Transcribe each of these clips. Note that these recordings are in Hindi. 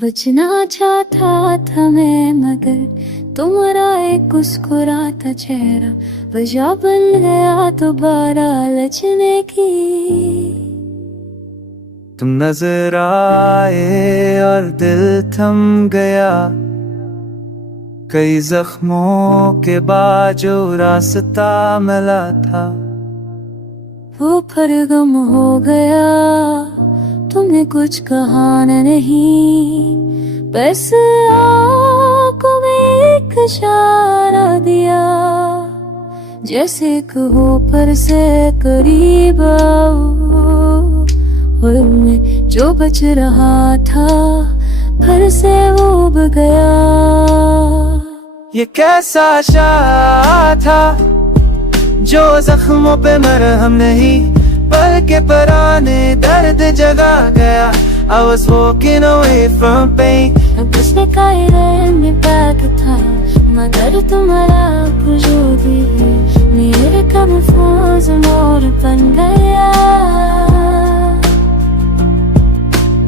बचना चाहता था मैं मगर तुम्हारा एक मुस्कुराता चेहरा वजह बन गया दोबारा लचने की। तुम नजर आए और दिल थम गया, कई जख्मों के बाद जो रास्ता मिला था वो फिर गम हो गया, तुमने कुछ कहा नहीं, बस आँखों में एक इशारा दिया, जैसे कहो पर से करीब आओ। और मैं जो बच रहा था फिर से वो उब गया। ये कैसा नशा था जो जख्मों पे मरहम नहीं, बल्कि पुराने दर्द जगा गया। I was walking away from pain. अब उसने कायरे में बैग था मगर तुम्हारा वजूदी मेरे कमफूज मोर बन गया।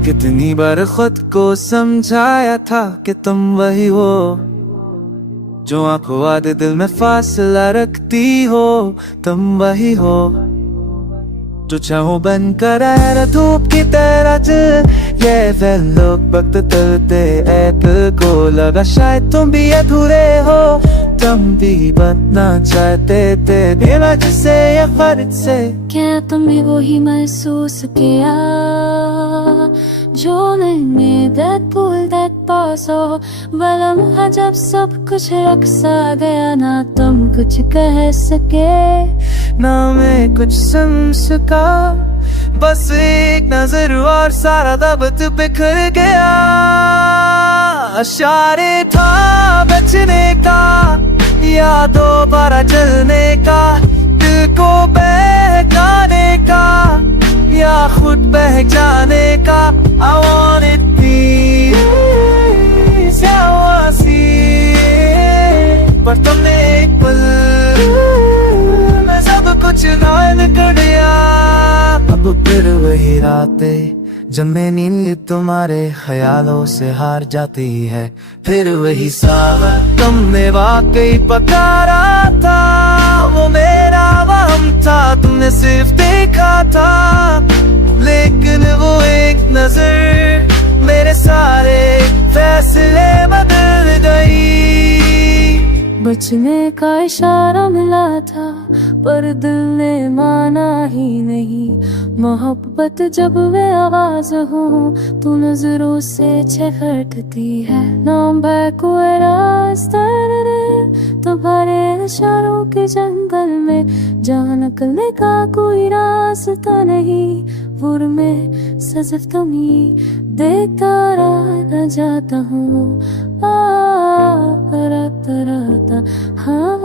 कितनी बार खुद को समझाया था कि तुम वही हो जो आंखों वादे दिल में फासला रखती हो। तुम वही हो जो चाहो बनकर आया धूप की तरह। ये वे लोग वक्त तलते ऐ दिल को लगा शायद तुम भी अधूरे हो। तुम भी बनना चाहते थे बिना जिसे या फर्क से। क्या तुम भी वही महसूस किया जो मैंने that pull that pass हो। बलम्हा जब सब कुछ रखसा गया ना तुम कुछ कह सके ना मैं कुछ सुन सका, बस एक नजर और सारा दर्द बिखर गया। इशारे था बचने का या दोबारा चलने का, दिल को बहकाने का या खुद बहक जाने का। I wanted peace, पर तुमने एक पल में सब कुछ नाल कर दिया। अब फिर वही रातें जब मैं नींद तुम्हारे ख्यालों से हार जाती है। फिर वही सावर तुमने वाकई पकारा था, वो मेरा वहम था, तुमने सिर्फ देखा था। लेकिन वो एक नजर मेरे सारे फैसले बदल गई। बचने का इशारा मिला था पर दिल ने माना ही नहीं। मोहब्बत जब वे आवाज हो तो नजरों से छखटती है। लंबा कोई रास्ता तुम्हारे इशारों के जंगल में, जहाँ निकलने का कोई रास्ता नहीं। पुर में सजफ तुम्ही देखता रह जाता हूँ। राता हाँ